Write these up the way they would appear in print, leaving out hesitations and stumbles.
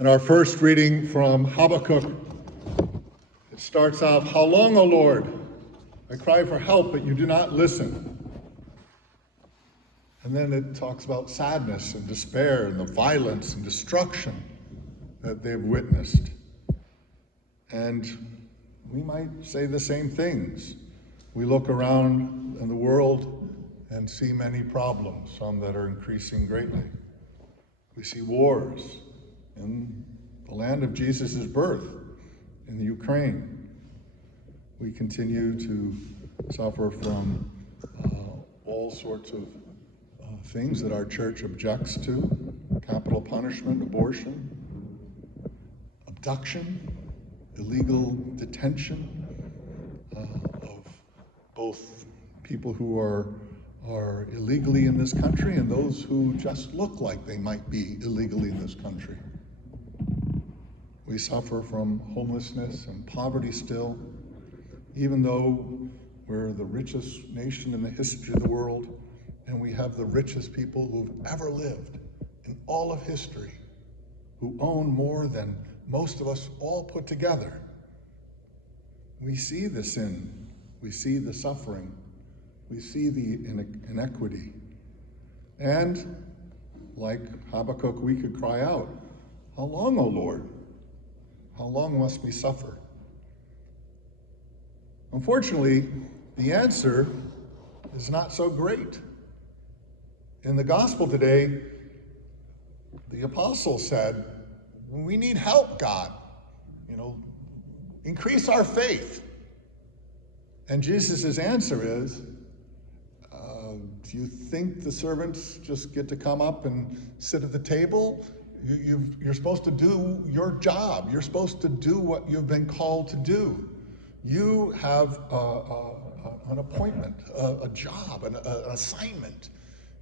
In our first reading from Habakkuk, it starts off, "How long, O Lord? I cry for help, but you do not listen." And then it talks about sadness and despair and the violence and destruction that they've witnessed. And we might say the same things. We look around in the world and see many problems, some that are increasing greatly. We see wars in the land of Jesus' birth, in the Ukraine. We continue to suffer from all sorts of things that our church objects to: capital punishment, abortion, abduction, illegal detention of both people who are illegally in this country and those who just look like they might be illegally in this country. We suffer from homelessness and poverty still, even though we're the richest nation in the history of the world, and we have the richest people who've ever lived in all of history, who own more than most of us all put together. We see the sin, we see the suffering, we see the inequity. And like Habakkuk, we could cry out, "How long, O Lord? How long must we suffer?" Unfortunately, the answer is not so great. In the gospel today, the apostle said, "We need help, God. Increase our faith." And Jesus' answer is, do you think the servants just get to come up and sit at the table? You're supposed to do your job. You're supposed to do what you've been called to do. You have an appointment, a job, an assignment.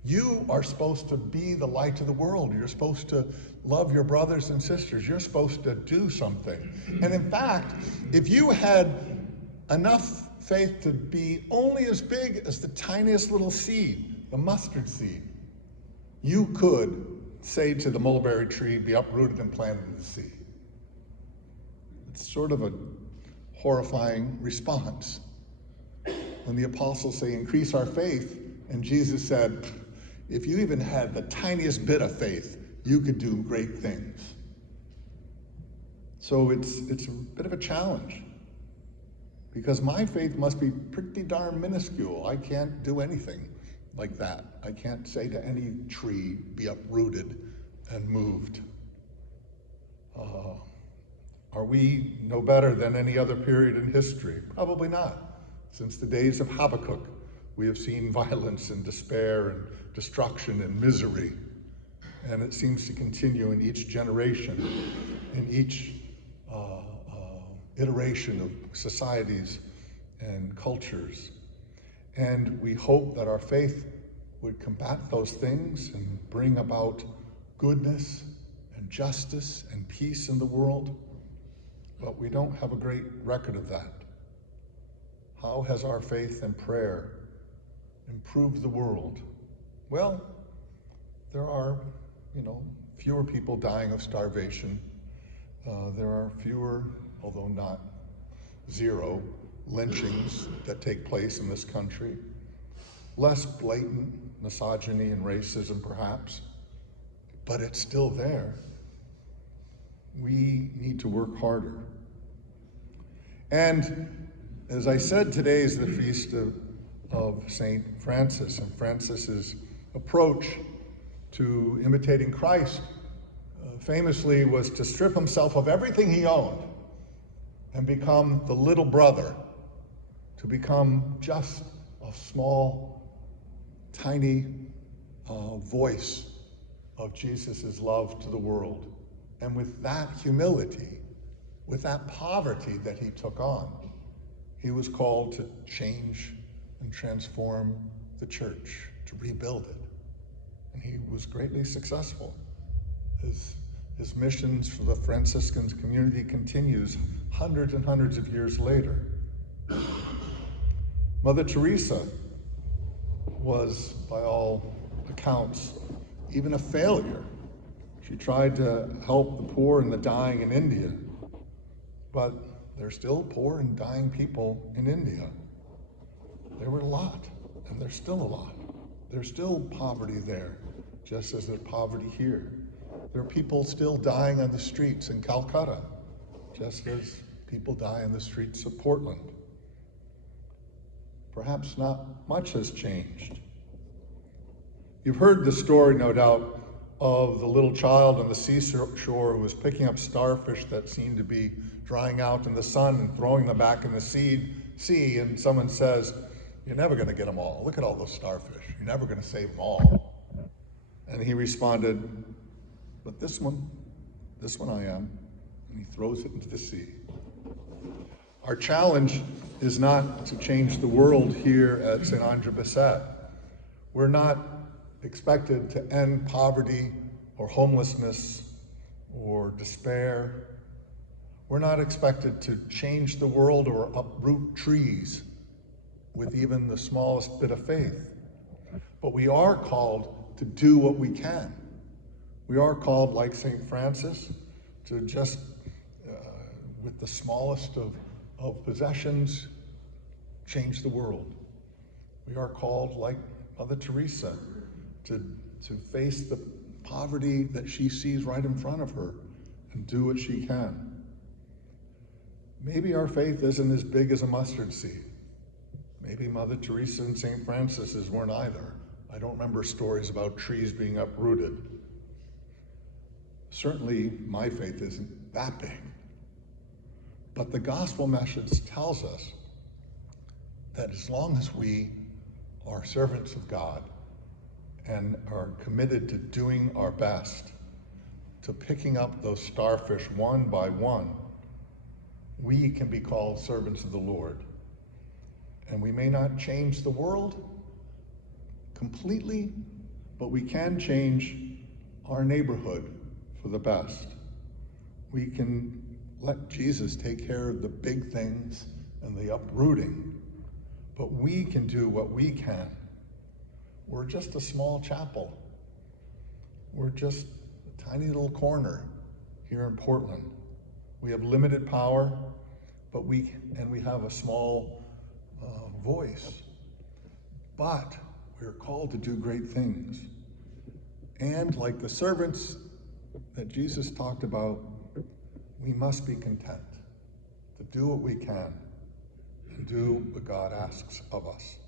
You are supposed to be the light of the world. You're supposed to love your brothers and sisters. You're supposed to do something. And in fact, if you had enough faith to be only as big as the tiniest little seed, the mustard seed, you could say to the mulberry tree, "Be uprooted and planted in the sea." It's sort of a horrifying response. When the apostles say, "Increase our faith," and Jesus said, if you even had the tiniest bit of faith, you could do great things. So it's a bit of a challenge, because my faith must be pretty darn minuscule. I can't do anything like that. I can't say to any tree, "Be uprooted and moved." Are we no better than any other period in history? Probably not. Since the days of Habakkuk, we have seen violence and despair and destruction and misery. And it seems to continue in each generation, in each iteration of societies and cultures. And we hope that our faith would combat those things and bring about goodness and justice and peace in the world. But we don't have a great record of that. How has our faith and prayer improved the world? Well, there are, fewer people dying of starvation. There are fewer, although not zero, lynchings that take place in this country. Less blatant misogyny and racism, perhaps, but it's still there. We need to work harder. And as I said, today is the feast of St. Francis, and Francis's approach to imitating Christ famously was to strip himself of everything he owned and become the little brother, to become just a small, tiny voice of Jesus' love to the world. And with that humility, with that poverty that he took on, he was called to change and transform the church, to rebuild it. And he was greatly successful. His missions for the Franciscan community continues hundreds and hundreds of years later. Mother Teresa was, by all accounts, even a failure. She tried to help the poor and the dying in India. But there's still poor and dying people in India. There were a lot, and there's still a lot. There's still poverty there, just as there's poverty here. There are people still dying on the streets in Calcutta, just as people die on the streets of Portland. Perhaps not much has changed. You've heard the story, no doubt, of the little child on the seashore who was picking up starfish that seemed to be drying out in the sun and throwing them back in the sea, and someone says, "You're never going to get them all. Look at all those starfish. You're never going to save them all." And he responded, "But this one I am." And he throws it into the sea. Our challenge is not to change the world here at St. Andre Basset. We're not expected to end poverty or homelessness or despair. We're not expected to change the world or uproot trees with even the smallest bit of faith. But we are called to do what we can. We are called, like St. Francis, to just, with the smallest of possessions, change the world. We are called, like Mother Teresa, to face the poverty that she sees right in front of her and do what she can. Maybe our faith isn't as big as a mustard seed. Maybe Mother Teresa and St. Francis's weren't either. I don't remember stories about trees being uprooted. Certainly, my faith isn't that big. But the gospel message tells us that as long as we are servants of God and are committed to doing our best, to picking up those starfish one by one, we can be called servants of the Lord. And we may not change the world completely, but we can change our neighborhood for the best. We can let Jesus take care of the big things and the uprooting, but we can do what we can. We're just a small chapel. We're just a tiny little corner here in Portland. We have limited power, but we have a small voice. But we're called to do great things. And like the servants that Jesus talked about, we must be content to do what we can and do what God asks of us.